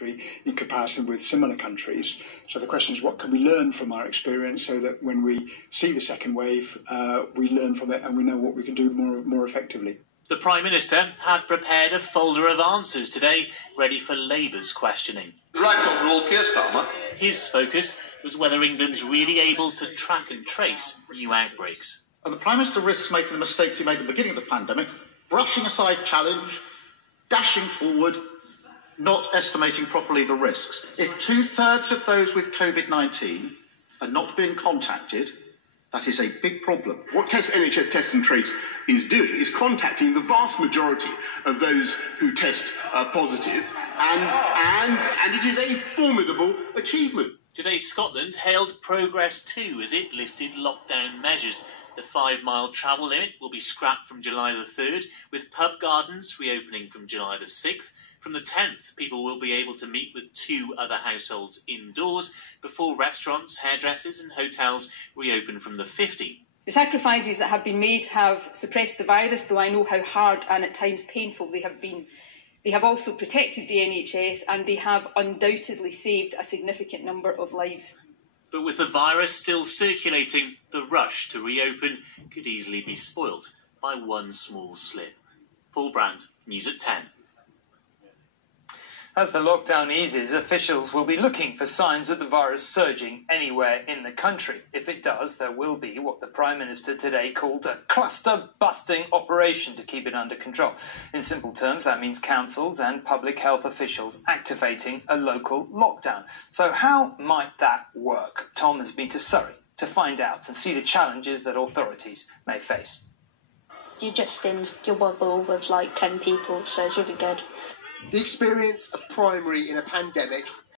in comparison with similar countries. So the question is, what can we learn from our experience so that when we see the second wave, we learn from it and we know what we can do more effectively. The Prime Minister had prepared a folder of answers today, ready for Labour's questioning. Right, Honourable Keir Starmer. His focus was whether England's really able to track and trace new outbreaks. And the Prime Minister risks making the mistakes he made at the beginning of the pandemic, brushing aside challenge, dashing forward, not estimating properly the risks. If 2/3 of those with COVID-19 are not being contacted, that is a big problem. What NHS Test and Trace is doing is contacting the vast majority of those who test positive, and it is a formidable achievement. Today, Scotland hailed progress too as it lifted lockdown measures. The 5-mile travel limit will be scrapped from July the 3rd, with pub gardens reopening from July the 6th. From the 10th, people will be able to meet with 2 other households indoors before restaurants, hairdressers and hotels reopen from the 15th. The sacrifices that have been made have suppressed the virus, though I know how hard and at times painful they have been. They have also protected the NHS and they have undoubtedly saved a significant number of lives. But with the virus still circulating, the rush to reopen could easily be spoilt by one small slip. Paul Brand, News at 10. As the lockdown eases, officials will be looking for signs of the virus surging anywhere in the country. If it does, there will be what the Prime Minister today called a cluster-busting operation to keep it under control. In simple terms, that means councils and public health officials activating a local lockdown. So how might that work? Tom has been to Surrey to find out and see the challenges that authorities may face. You're just in your bubble with like 10 people, so it's really good. The experience of primary in a pandemic